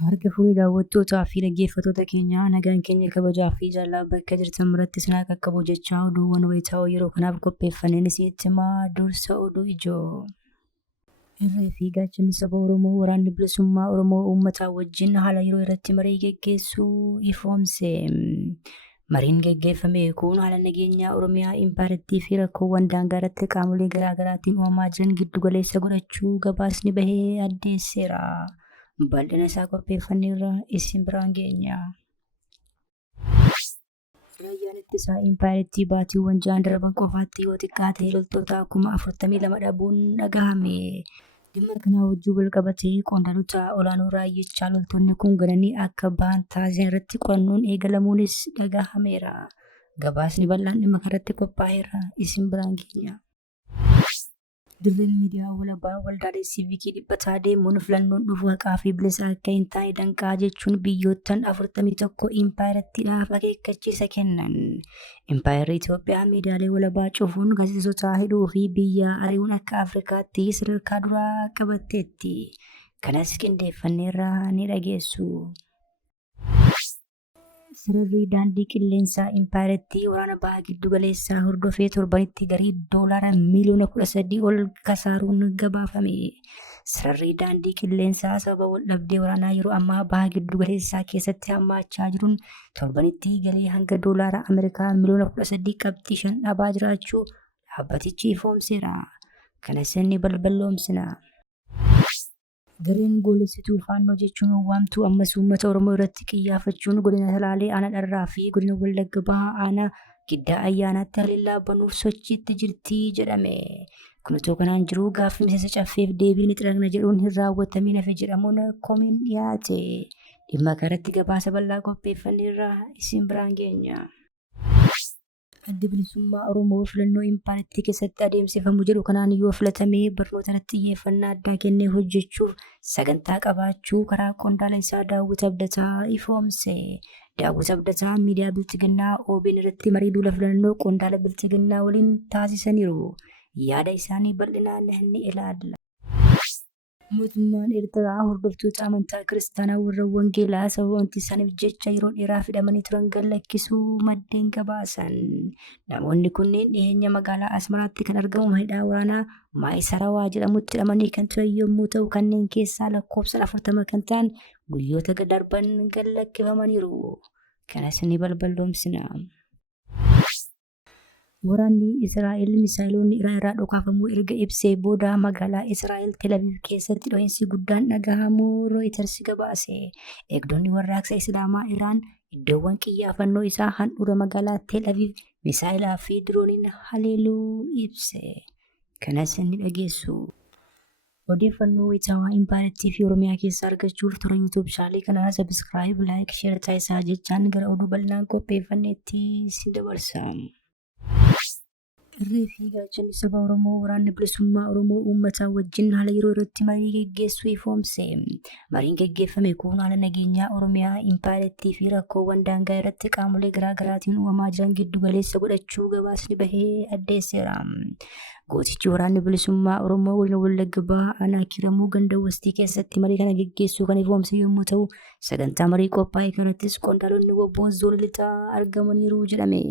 Harka fuudhee daawwattootaa fi dhaggeeffattoota keenyaa nagaan keenya kabajaa fi jaalala bakka jirtan biratti isin haa qaqqabu jechaa oduuwwan wayitaawoo yeroo kanaaf qopheeffanneen isinitti himaa dursa oduu ijoo. Irree fi gaachanni saba Oromoo waraanni bilisummaa Oromoo uummataa wajjin haala yeroo irratti marii geggeessuu ifoomse. Mariin geggeeffame kun haala nageenyaa Oromiyaa Impaarettii fi rakkoowwan daangaa irratti qaamolee garaagaraatiin uumamaa jiran giddu galeessa godhachuu gabaasni bahee addeesseera. Bal'ina isaa qopheeffanneerra isin biraan geenya. Raayyaan ittisaa Impaarettii baatiiwwan 6 darban qofaatti yoo xiqqaate loltoota 42,000 dhabuun dhagahame. Dhimma kana wajjin wal qabatee qondaaltota olaanoo raayyichaa loltoonni kun gananii akka bahan taasisan irratti qorannoon eegalamuunis dhagahameera. Gabaasni bal'aan dhimma kanarratti qophaa'eera isin biraan geenya. Dirreen miidiyaa walabaa waldaalee siivikii dhiphataa deemuun filannoon dhufu haqaa fi bilisa akka hin taane danqaa jechuun biyyoottan 41 Impaarettiidhaaf akeekkachiisa kennan. Impaayerri Itoophiyaa miidiyaalee walabaa cufuun gaazexeessota hidhuu fi biyya ari'uun akka Afrikaatti sadarkaa duraa qabatteetti. Kanas qindeeffanneerra ni dhageessu. Sararri daandii qilleensaa Impaarettii waraana bahaa giddu galeessaa hordofee torbanitti garii doolaara miliyoona 13 ol kasaaruun gabaafame. Sararri daandii qilleensaa sababa waldhabdee waraanaa yeroo ammaa bahaa giddu galeessaa keessatti hammaachaa jiruun torbanitti galii hanga doolaara Ameerikaa miliyoona 13 qabxii 5 dhabaa jiraachuu dhaabbatichi ifoomseera. Kanas inni balballoomsina. Gareen goolessituu Faannoo jechuun waamtuu ammas uummata Oromoo irratti qiyyaafachuun godina Salaalee Aanaa Dharraa fi godina Wallagga Bahaa Aanaa Giddaa Ayyaanaatti haleellaa banuuf sochiitti jirti jedhame. Kun otoo kanaan jiru gaaffii miseensa caffeef deebiin xiragna jedhuun hin raawwatamin hafe jedhamuun komiin dhiyaate. Dhimma kanarratti gabaasa bal'aa qopheeffanneerra isin biraan geenya. Adda bilisummaa Oromoo filannoo Impaarettii keessatti adeemsifamu jedhu kanaan yoo filatame barnoota irratti xiyyeeffannaa addaa kennee hojjechuuf sagantaa qabaachuu karaa qondaala isaa Daawwit Abdataa ifoomse. Daawwit Abdataa miidiyaa Biltiginnaa OBN irratti marii duula filannoo qondaala Biltiginnaa waliin taasisaniiru. Yaada isaanii bal'inaan ni ilaalla. Mootummaan Eertiraa hordoftoota amantaa kiristaanaa warra Wangeelaa sababa wanti isaaniif jecha yeroo dheeraaf hidhamanii turan gallakkisuu maddeen gabaasan. Namoonni kunneen dhiyeenya magaalaa Asmaraatti kan argamu hidhaa waraanaa Maayisarawaa jedhamutti hidhamanii kan turan yommuu ta'u kanneen keessaa lakkoofsaan 40 kan ta'an guyyoota darban gallakkifamaniiru. Kanas ni balballoomsina. Waraanni Israa'el misaayiloonni Iraan irraa dhokaafamuu erga ibsee booda magaalaa Israa'el Tel Aviv keessatti dho'iinsi guddaan dhagahamuu Reuters gabaase. Eegdonni warraaqsa Islaamaa Iraan iddoowwan qiyyaafannoo isaa handhuura magaalaa Tel Aviv misaayilaa fi dirooniin haleeluu ibse. Kanas ni dhageessu. Odeeffannoo wayitaawaa Impaarettii fi Oromiyaa keessaa argachuuf toora YouTube chaanalii kanaa sabiskiraayib, laayik, sheer taasisaa jechaan gara oduu bal'aan qopheeffanneetti si dabarsa. Irree fi gaachanni saba Oromoo waraanni bilisummaa Oromoo uummataa wajjin haala yeroo irratti marii geggeessuu ifoomse. Mariin geggeeffame kun haala nageenyaa Oromiyaa Impaarettii fi rakkoowwan daangaa irratti qaamolee garaagaraatiin uumamaa jiran giddu galeessa godhachuu gabaasni bahee addeesseera. Gootichi waraanni bilisummaa Oromoo godina Wallagga Bahaa Aanaa Kiramuu ganda Wastii keessatti marii kana geggeessuu kan ifoomse yommuu ta'u sagantaa marii qophaa'e kanattis qondaalonni WBO zoonii lixaa argamaniiru jedhame.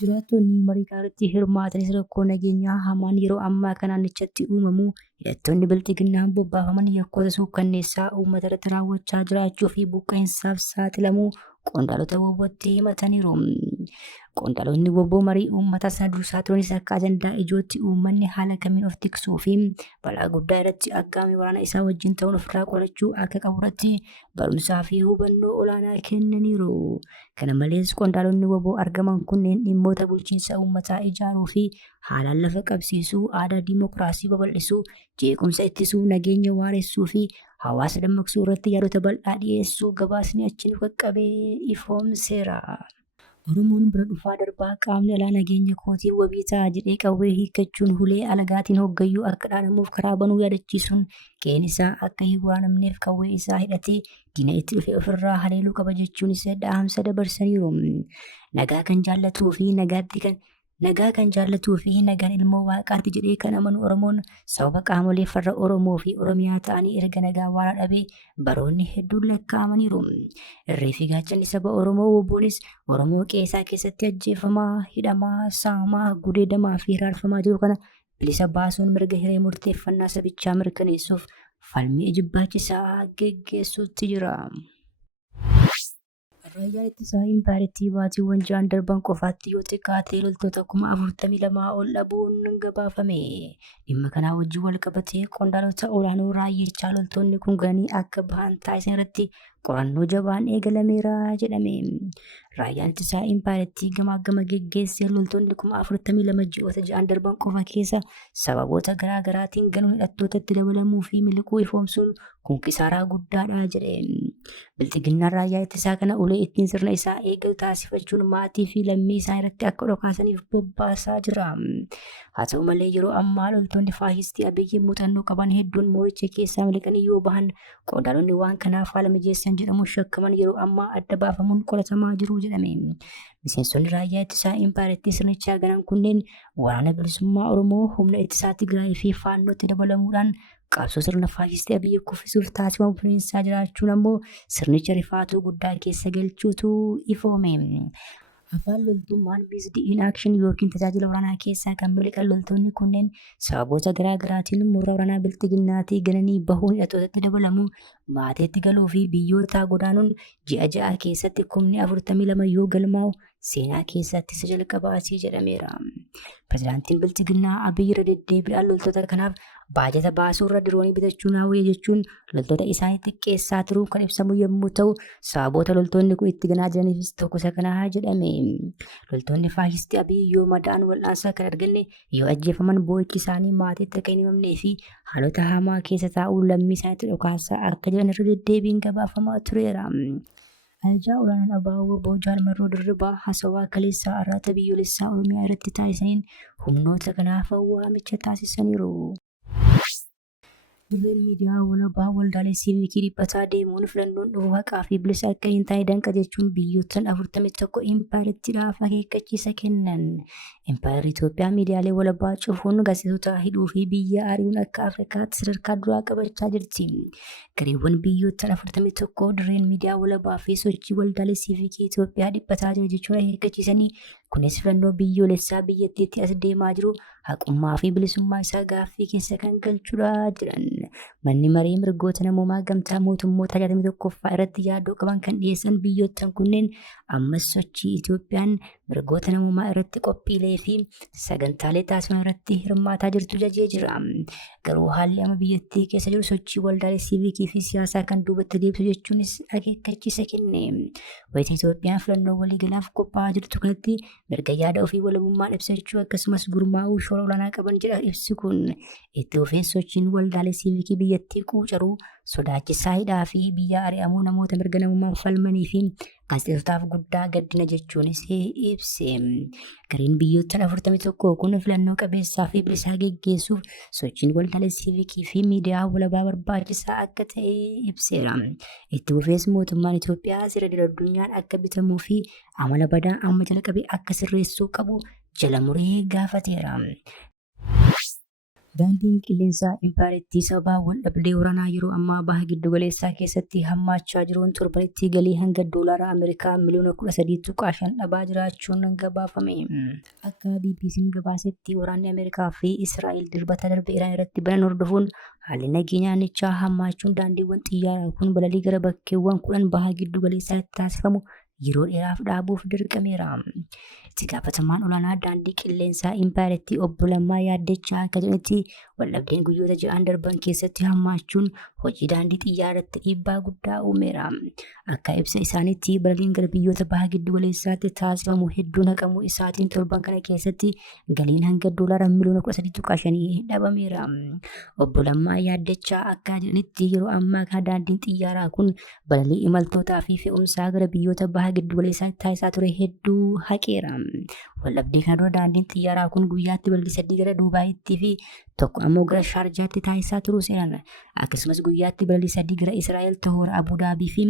Jiraattonni marii kanarratti hirmaatanis rakkoo nageenyaa hamaan yeroo ammaa kana naannichatti uumamu hidhattoonni Biltiginnaan bobbaafaman yakkoota suukkanneessaa uummata irratti raawwachaa jiraachuu fi buqqa'insaaf saaxilamuu qondaalota WBO'tti himataniiru. Qondaalonni WBO marii uummata sana dursaa turanis akka ajandaa ijootti uummanni haala kamiin of tiksuu fi balaa guddaa irratti aggaamii waraana isaa wajjin ta'uun ofirraa qolachuu akka qabu irratti barumsaa fi hubannoo olaanaa kennaniiru. Kana malees qondaalonni WBO argaman kunneen dhimmoota bulchiinsa uummataa ijaaruu fi haalaan lafa qabsiisuu, aadaa diimokiraasii babal'isuu, jeequmsa ittisuu, nageenya waaressuu fi hawaasa dammaqsuu irratti yaadota bal'aa dhiyeessuu gabaasni achi nu qaqqabee ifoomseera. Oromoon bira dhufaa darbaa qaamni alaa nageenya kootii wabii ta'a jedhee qawwee hiikkachuun hulee alagaatiin hoggayyuu akka dhaanamuuf karaa banuu yaadachiisuun qeen isaa akka hin waanamneef qawwee isaa hidhatee diina itti dhufee ofirraa haleeluu qaba jechuun isa dhaamsa dabarsaniiru. Nagaa kan jaallatuu fi nagaa kan jaallatuu fi nagaan ilmoo waaqaatti jedhee kan amanu Oromoon sababa qaamolee farra Oromoo fi Oromiyaa ta'anii erga nagaa waaraa dhabee baroonni hedduun lakkaa'amaniiru. Irree fi gaachanni saba Oromoo WBOnis Oromoo qeesaa keessatti ajjeefamaa, hidhamaa, saamaa, gudeedamaa fi hiraarfamaa jiru kana bilisa baasuun mirga hiree murteeffannaa sabichaa mirkaneessuuf falmii ijibaachisaa geggeessuutti jira. Raayyaan ittisaa Impaayirtii baatiiwwan 6 darban qofaatti yoo xiqqaate loltoota 42,000 ol dhabuun gabaafame. Dhimma kanaa wajjin wal qabatee qondaaltota olaanoo raayyichaa loltoonni kun galanii akka bahan taasisan irratti qorannoo jabaan eegalameera jedhame. Raayyaan ittisaa Impaayirtii gama geggeessee loltoonni 42,000 ji'oota 6 darban qofa keessa sababoota garaa garaatiin galuun hidhattootatti dabalamuu fi miliquu ifoomsuun kun kisaaraa guddaadha jedhe. Bilxiginnaan raayyaa ittisaa kana ulee ittiin sirna isaa eegatu taasifachuun maatii fi lammii isaa irratti akka dhokaasaniif bobbaasaa jira. Haa ta'u malee yeroo ammaa loltoonni faashistii Abiyyi muuxannoo qaban hedduun mooricha keessaa miliqanii yoo bahan qondaalonni waan kanaaf haala mijeessan jedhamuun shakkaman yeroo ammaa adda baafamuun qoratamaa jiru jedhame. Miseensonni raayyaa ittisaa Impaayirtii sirnichaa ganan kunneen waraana bilisummaa Oromoo, humna ittisaa Tigraay fi faannootti dabalamuudhaan qabsoo sirna faashistii Abiyyi kuffisuuf taasifamu finiinsaa jiraachuun ammoo sirnicha rifaatuu guddaa keessa galchuutu ifoome. Afaan loltummaan Based in Action yookiin tajaajila waraanaa keessaa kan miliqan loltoonni kunneen sababoota garaa garaatiin mooraa waraanaa bilxiginnaatii gananii bahuun hidhattootatti dabalamuu, maatiitti galuu fi biyyoota godaanuun ji'a 6 keessatti 42,000 yoo galmaa'u seenaa keessatti isa jalqabaasii jedhameera. Pireezidaantiin Bilxiginnaa Abiyyi irra deddeebiidhaan loltoota kanaaf baajata baasuu irra diroonii bitachuun hawwii jechuun loltoota isaanii xiqqeessaa turuu kan ibsamu yommuu ta'u, sababoota loltoonni kun itti ganaa jiraniifis tokko isa kanaa jedhame. Loltoonni faashistii Abiyyi yoo madaa'an wal'aansa kan arganne, yoo ajjeefaman boo'ichi isaanii maatiitti akka hin himamnee fi haalota hamaa keessa taa'uun lammii isaaniitti dhokaasaa akka jiran irra deddeebiin gabaafamaa tureera. Ajajaa olaanaan ABO Jaal Marroo Dirribaa haasawaa kaleessaa arraata biyyoolessaa Oromiyaa irratti taasisaniin humnoota kanaaf waamicha taasisaniiru. Dirreen miidiyaa walabaa waldaalee siivikii dhiphataa deemuun filannoon dhufu haqaa fi bilisa akka hin taane danqa jechuun biyyoottan 41 Impaayirtiidhaaf akeekkachiisa kennan. Impaayirri Itoophiyaa miidiyaalee walabaa cufuun gaazexeessitoota hidhuu fi biyya ari'uun akka Afrikaatti sadarkaa duraa qabachaa jirti. Gareewwan biyyoottan 41 dirreen miidiyaa walabaa fi sochii waldaalee siivikii Itoophiyaa dhiphataa jira jechuun akeekkachiisanii kunis filannoo biyyoolessaa biyyattiitti as deemaa jiru haqummaa fi bilisummaa isaa gaaffii keessa kan galchudha jedhan. Manni maree mirgoota namoomaa gamtaa mootummoota 61ffaa irratti yaaddoo qaban kan dhiyeessan biyyoottan kunneen ammas sochii Itoophiyaan mirgoota namoomaa irratti qophiilee fi sagantaalee taasifaman irratti hirmaataa jirtu jajee jira. Garuu haalli amma biyyattii keessa jiru sochii waldaalee siivikii fi siyaasaa kan duubatti deebisu jechuunis akeekkachiisa kenne. Wayita Itoophiyaan filannoo waliigalaaf qophaa'aa jirtu kanatti mirga yaada ofii walabummaan ibsachuu akkasumas gurmaa'uu shoora olaanaa qaban jedha ibsi kun. Itti fufeen sochiin waldaalee siivikii biyyattii quucaruu, sodaachisaa hidhaa fi biyya ari'amuu namoota mirga namummaa falmanii fi gaazexeessotaaf guddaa gaddina jechuunis ibse. Gareen biyyoottan 41 kun filannoo qabeessaa fi bilisaa geggeessuuf sochiin waldaalee siivikii fi miidiyaa walabaa barbaachisaa akka ta'e ibseera. Itti fufees mootummaan Itoophiyaa seera idil-addunyaan akka bitamuu fi amala badaa amma jalqabee akka sirreessuu qabu jala muree gaafateera. Daandiin qilleensaa Impaayirtii sababa waldhabdee waraanaa yeroo ammaa baha giddu galeessaa keessatti hammaachaa jiruun torbanitti galii hanga doolaara Ameerikaa miliyoona 13.5 dhabaa jiraachuun gabaafame. Akka BBC'n gabaasetti waraanni Ameerikaa fi Israa'el dirbata darbe Iraan irratti banan hordofuun haalli nageenya naannichaa hammaachuun daandiiwwan xiyyaaraa kun balalii gara bakkeewwan 10 baha giddu galeessaatti taasifamu yeroo dheeraaf dhaabuuf dirqameera. Itti gaafatamaan olaanaa daandii qilleensaa Impaayirtii obbo Lammaa Yaaddechaa akka jedhanitti waldhabdeen guyyoota 6 darban keessatti hammaachuun hojii daandii xiyyaaratti dhiibbaa guddaa uumeera. Akka ibsa isaaniitti balaliin gara biyyoota baha giddu galeessaatti taasifamu hedduun haqamuu isaatiin torban kana keessatti galiin hanga doolaara miliyoona 13.5 dhabameera. Obbo Lammaa Yaaddechaa akka jedhanitti yeroo ammaa kana daandiin xiyyaaraa kun balalii imaltootaa fi fe'umsaa gara biyyoota baha giddu galeessaatti taasisaa ture hedduu haqeera. Waldhabdee kana dura daandiin xiyyaaraa kun guyyaatti balalii 3 gara Duubaayitti fi tokko ammoo gara Shaarjaatti taasisaa turuu seeran. Akkasumas guyyaatti balalii 3 gara Israa'el Tahoora Abudaabii fi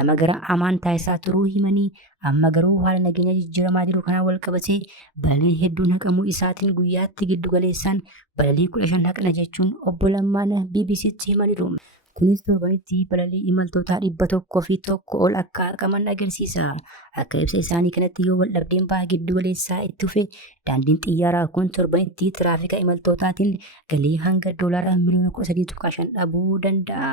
2 gara Amaan taasisaa turuu himanii amma garuu haala nageenya jijjiiramaa jiru kanaan wal qabatee balalii hedduun haqamuu isaatiin guyyaatti giddu galeessaan balalii 15 haqna jechuun obbo Lammaan BBC'tti himaniiru. Kunis torbanitti balalii imaltoota 101 ol akka haqaman agarsiisa. Akka ibsa isaanii kanatti yoo waldhabdeen ba'aa giddu galeessaa itti dhufe daandiin xiyyaaraa kun torbanitti tiraafika imaltootaatiin galii hanga doolaara miliyoona 13.5 dhabuu danda'a.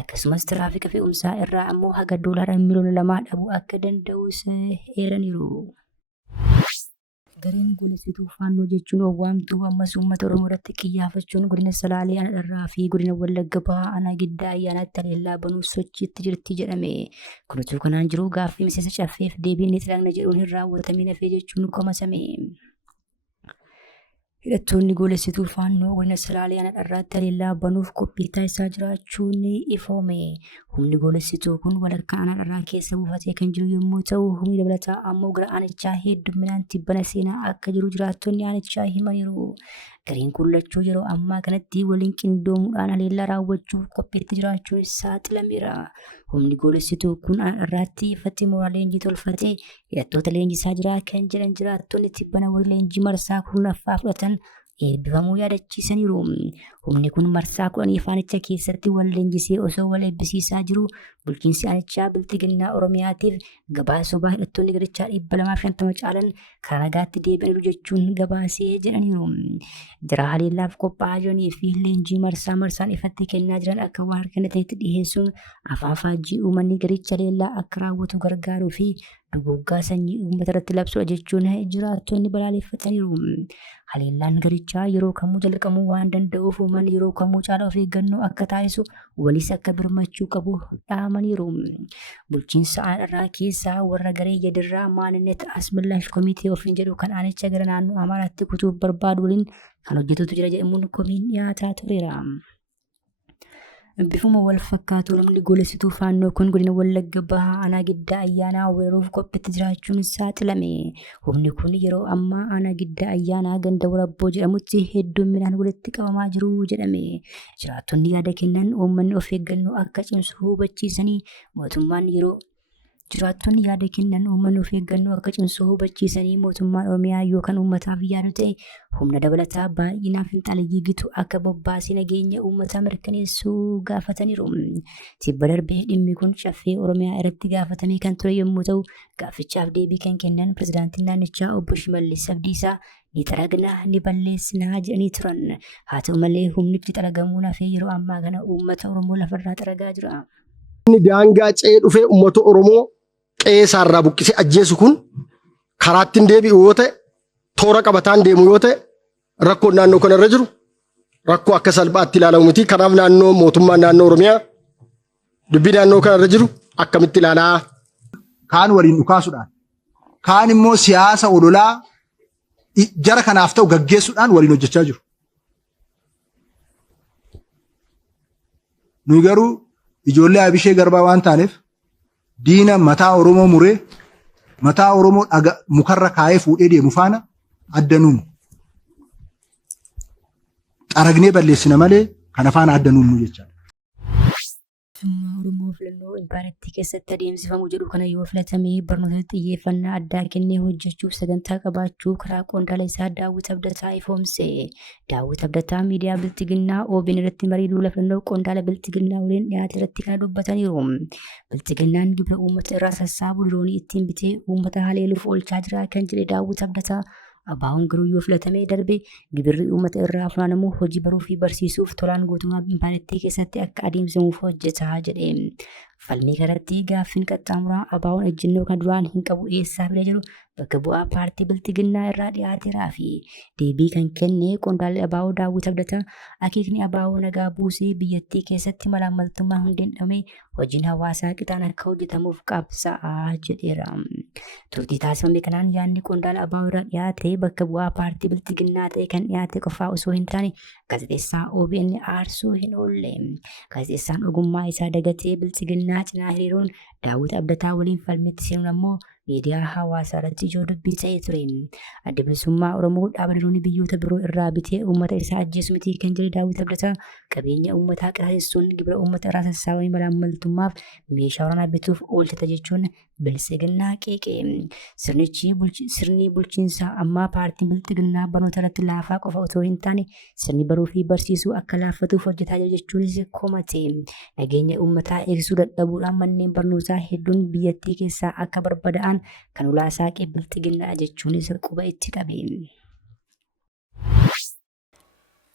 Akkasumas tiraafika fe'umsaa irraa ammoo haga doolaara miliyoona 2 dhabuu akka danda'us eeraniiru. Gareen goolessituu faannoo jechuun waamtuu ammas uummata Oromoo irratti qiyyaafachuun godina Salaalee Aanaa fi godina Wallagga Bahaa Aanaa Giddaa ayyaanaatti haleellaa banuuf sochiitti jirti jedhame. Kunis kanaan jiru gaaffii miseensa caffeef deebiin ni xilaaqna jedhuun hin raawwatamne hafee jechuun komasame. Hidhattoonni goolessituu faannoo godina Salaalee Aanaa haleellaa banuuf qophii taasisaa jiraachuun ifoome. Humni goolessituu kun walakkaa Aanaa keessa buufatee kan jiru yommuu ta'u, humni dabalataa ammoo gara aanichaa hedduminaan tibbana seenaa akka jiru jiraattonni aanichaa himaniiru. Gareen kun lachuu yeroo ammaa kanatti waliin qindoomuudhaan haleellaa raawwachuuf qophiitti jiraachuun saaxilameera. Humni goolessituu kun irratti ifatti mooraa leenjii tolfatee hidhattoota leenjisaa jira kan jedhan jiraattonni tibbana wal leenjii marsaa 10ffaa fudhatan eebbifamuu yaadachiisaniiru. Humni kun marsaa 10 aanicha keessatti wal leenjisee osoo wal eebbisiisaa jiru bulchiinsi aanichaa Biltiginnaa Oromiyaatiif gabaasa sobaa hidhattoonni garichaa 250 caalan karaa nagaatti deebi'aniiru jechuun gabaasee jedhaniiru. Jara haleellaaf qophaa'aa jiranii fi leenjii marsaa marsaan ifatti kennaa jiran akka waan harkannatanitti dhiyeessuun afaan faajjii uummanni garicha haleellaa akka raawwatu gargaaruu fi duguggaa sanyii uummata irratti labsudha jechuun jiraattonni balaaleffataniiru. Haleellaan garichaa yeroo kamuu jalqabamuu waan danda'uuf uummanni yeroo kamuu caalaa of eeggannoo akka taasisu walis akka birmachuu qabu dhaamaniiru. Bulchiinsa aanaa keessaa warra garee Yedirraa Maannet Asmillaash Komitee ofiin jedhu kan aanicha gara naannoo Amaaraatti kutuuf barbaadu waliin kan hojjetutu jira jedhamuun komiin dhiyaataa tureera. Bifuma wal fakkaatu namni goolessituu faannoo kun godina Wallagga Bahaa Aanaa Giddaa ayyaanaa weeraruuf qophiitti jiraachuun saaxilame. Humni kun yeroo ammaa Aanaa Giddaa ayyaanaa ganda Warabboo jedhamutti hedduminaan walitti qabamaa jiru jedhame. Jiraattonni yaada kennan uummanni of eeggannoo akka cimsu hubachiisanii mootummaan mootummaan Oromiyaa yookaan uummataaf yaadu ta'e humna dabalataa baay'inaan finxaaleeyyii gitu akka bobbaasee nageenya uummataa mirkaneessuu gaafataniiru. Tibba darbee dhimmi kun caffee Oromiyaa irratti gaafatamee kan ture yommuu ta'u, gaaffichaaf deebii kan kennan pirezidaantiin naannichaa obbo Shimallis Abdiisaa ni xaragnaa ni balleessinaa jedhanii turan. Haa ta'u malee humni itti xaragamuun hafee yeroo ammaa kana uummata Oromoo lafarraa xaragaa jira. Inni daangaa ce'ee dhufee uummata Oromoo qe'eerraa buqqisee ajjeesu kun karaatti hin deebi'u yoo ta'e, toora qabataan deemu yoo ta'e, rakkoon naannoo kanarra jiru rakkoo akka salphaatti ilaalamu miti. Kanaaf naannoo mootummaan naannoo Oromiyaa dubbii naannoo kanarra jiru akkamitti ilaalaa? Kaan waliin dhukaasuudhaan, kaan immoo siyaasa ololaa jara kanaaf ta'u gaggeessuudhaan waliin hojjechaa jiru. Nuyi garuu ijoollee Abishee Garbaa waan taaneef diina mataa Oromoo muree mataa Oromoo mukarra kaayee fuudhee deemu faana addanuun xaragnee balleessina malee kana faana addanuun jechaadha. Oromoo filannoo impaayirtii keessatti adeemsifamu jedhu kana yoo filatamee barnootatti xiyyeeffannaa addaa kennee hojjechuuf sagantaa qabaachuu karaa qondaala isaa Daawit Abdataa ifoomse. Daawit Abdataa miidiyaa Biltiginnaa OBN irratti marii duula filannoo qondaala Biltiginnaa waliin dhiyaate irratti kana dubbataniiru. Biltiginnaan gibira uummata irraa sassaabu diroonii ittiin bitee uummata haleeluuf oolchaa jira kan jedhe Daawit Abdataa. Abaawoon garuu yoo filatamee darbe gibirri uummata irraa funaanamuu hojii baruu fi barsiisuuf tolaan guutummaa impaayirtii keessatti akka adeemsifamuuf hojjetaa jedhe. Falmii kanatti gaaffiin qaxxaamuraa abaawoon ejjennoo kan duraan hin qabu eessaa fide jedhu bakka bu'aa paartii Biltiginnaa irraa dhiyaateeraa fi deebii kan kenne qondaalli abaawoo Daawit Abdataa akeekni abaawoo nagaa buusee biyyattii keessatti malaamaltummaa hundeen dhabame hojiin hawaasaa qixaan akka hojjetamuuf qabsaa'aa jedheera. Turtii taasifame kanaan yaadni qondaala abaawoo irraa dhiyaate bakka bu'aa paartii Biltiginnaa ta'e kan dhiyaate qofaa osoo hin taane gaazexeessaa OBN aarsuu hin oolle. Gaazexeessaan ogummaa isaa dagatee Biltiginnaa cinaa hiriiruun Daawit Abdataa waliin falmitti seenuun ammoo miidiyaa hawaasaa irratti ijoo dubbii ta'ee ture. Adda bilisummaa Oromoo dhaabbileen biyyoota biroo irraa bitee uummata isaa ajjeesu miti kan jedhe Daawit Abdataa qabeenya uummataa qaanessuun gibira uummata irraa sassaabamee malaammaltummaaf meeshaa waraanaa bituuf oolchata jechuun bilisiginnaa qeeqee. Sirni bulchiinsaa ammaa paartiin bilisiginnaa barnoota irratti laafaa qofa otoo hin taane sirni baruu fi barsiisuu akka laaffatuuf hojjetaa jira jechuunis komate. Nageenya uummataa eegsisuu dadhabuudhaan manneen barnootaa hedduun biyyattii keessaa akka barbadaa'an kan ulaasaa bilisiginnaa jechuunis quba itti qabe.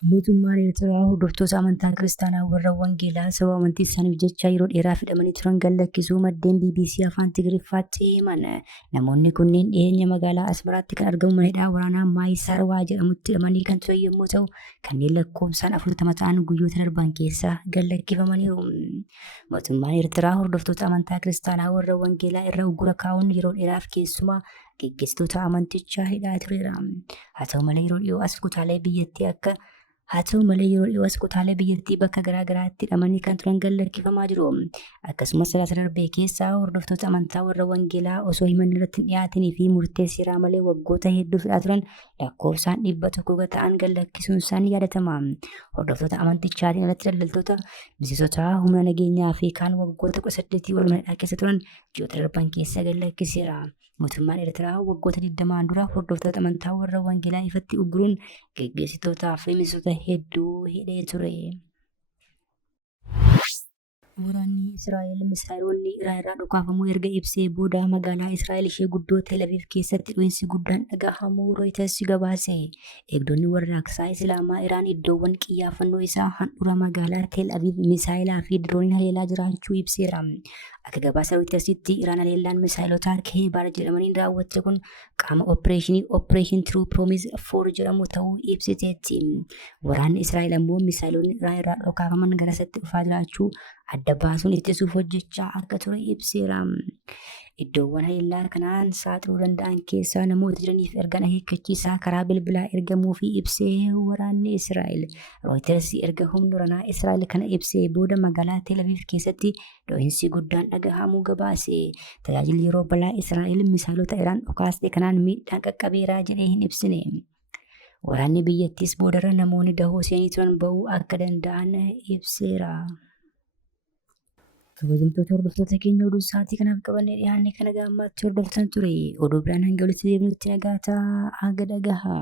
Mootummaan Eertiraa hordoftoota amantaa kiristaanaa warra Wangeelaa sababa amantii isaaniif jecha yeroo dheeraaf hidhamanii turan gallakkisuu maddeen BBC afaan Tigiriffaatti himan. Namoonni kunneen dhiyeenya magaalaa Asmaraatti kan argamu mana hidhaa waraanaa Maayisarwaa jedhamutti hidhamanii kan turan yommuu ta'u, kanneen lakkoofsaan 40 ta'an guyyoota darban keessa gallakkifamaniiru. Mootummaan Eertiraa hordoftoota amantaa kiristaanaa warra Wangeelaa irra uggura kaa'uun yeroo dheeraaf keessumaa gaggeessitoota amantichaa hidhaa tureera. Haa ta'u malee yeroo dhiyoo as kutaalee biyyattii bakka garaagaraatti hidhamanii kan turan gallakkifamaa jiru. Akkasumas salaasa darbee keessaa hordoftoota amantaa warra Wangeelaa osoo himanni irratti dhiyaatanii fi murtee seeraa malee waggoota hedduu hidhaa turan lakkoofsaan 100 ta'an gallakkisuun isaanii yaadatama. Hordoftoota amantichaatiin alatti daldaltoota, miseensota humna nageenyaa fi kaan waggoota 18 ol mana hidhaa keessa turan ji'oota darban keessa gallakkiseera. Mootummaan Eertiraa waggoota 20 dura hordoftoota amantaa warra Wangeelaa ifatti ugguruun gaggeessitootaa fi miseensota hedduu hidhee ture. Waraanni Israa'el misaa'ilonni Iraan irraa dhukaafamuu erga ibsee booda magaalaa Israa'el ishee guddoo Tel Aviv keessatti dho'iinsi guddaan dhagahamuu Reuters gabaase. Eegdonni warraaqsaa Islaamaa Iraan iddoowwan xiyyaafannoo isaa handhuura magaalaa Tel Aviv misaa'ilaa fi dirooniin haleelaa jiraachuu ibseera. Akka gabaasa Reutersitti Iraan haleellaan misaa'ilota Keebar jedhamaniin raawwatte kun qaama opereeshinii Operation True Promise 4 jedhamu ta'uu ibsiteetti. Waraanni Israa'el ammoo misaa'ilonni Iraan irraa dhukaafaman garasitti dhufaa jiraachuu adda baasuun ittisuuf hojjechaa akka ture ibseera. Iddoowwan haleellaa kanaan saaxiluu danda'an keessaa namoota jiraniif erga akeekkachiisaa karaa bilbilaa ergamuu fi ibsee waraanni Israa'el. Reuters erga humna waraanaa Israa'el kana ibsee booda magaalaa Tel Aviv keessatti dho'iinsi guddaan dhagahamuu gabaase. Tajaajilli yeroo balaa Israa'el misaa'ilota Iraan dhukaaste kanaan miidhaan qaqqabeeraa jedhee hin ibsine. Waraanni biyyattiis boodarra namoonni dahoo seenii turan ba'uu akka danda'an ibseera. Kabajamtoota hordoftoota keenya oduu sa'aatii kanaaf qabannee dhiyaanne kana gaammaatti hordoftan ture. Oduu biraan hanga walitti deebinutti nagaa ta'aa.